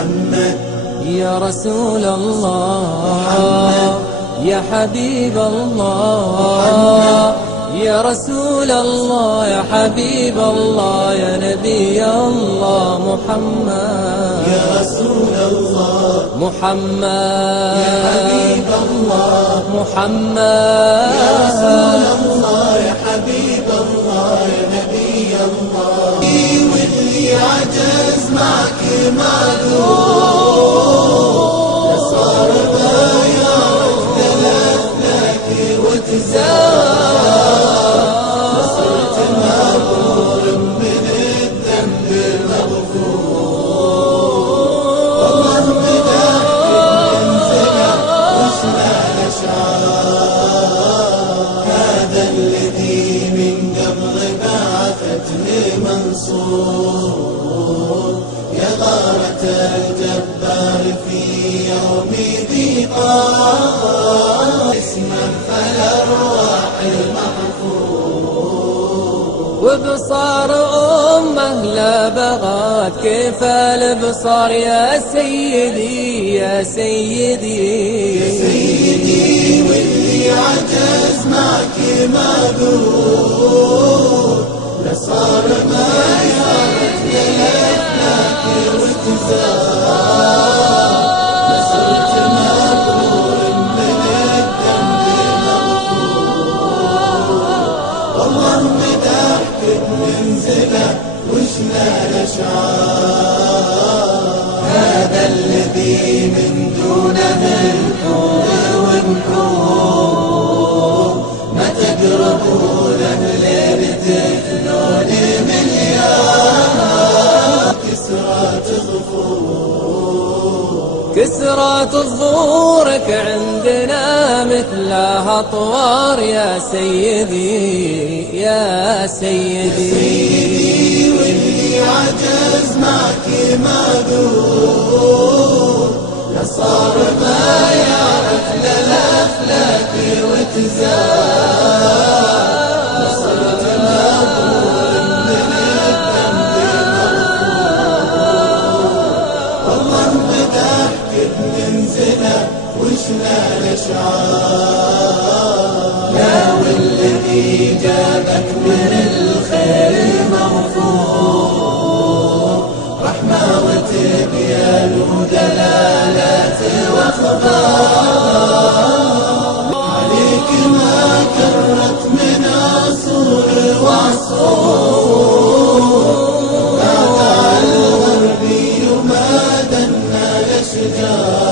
محمد يا رسول الله يا حبيب الله يا رسول الله يا حبيب الله يا نبي الله محمد يا رسول الله محمد يا حبيب الله محمد يا رسول الله يا حبيب الله يا نبي الله واللي عجز معك معذور صار ما يعرف ثلاث لك وتزار صرت مغفور من الذنب مغفور والله مدحك منزله وشنا الاشعار هذا الذي من قبل بعثته منصور يا غارة الجبار في يوم ذيقار اسما فالأرواح المحفور وبصار أمه لا بغات كيف البصار يا سيدي يا سيدي يا سيدي واللي عجز معك معذور لصار ما يعرف يلف لك وتزار لصرت مغفور من الذنب مغفور والله مدحك بمنزله وشنا الاشعار هذا الذي من دونه الكون والكون ما تقربونه لين تفنون مليار كسرات ظهورك عندنا مثلها أطوار يا سيدي يا سيدي واللي عجز معك معذور لصار ما يعرف للف لك وتزار لصرت مغفور من الذنب مغفور والله مدحك بمنزله وشنا الاشعار يا والذي جابك من الخير موفور رحمة وتبيان ودلالات واخبار عليك ما كرت من عصور وعصور بعد الغربي وما دنا الاشجار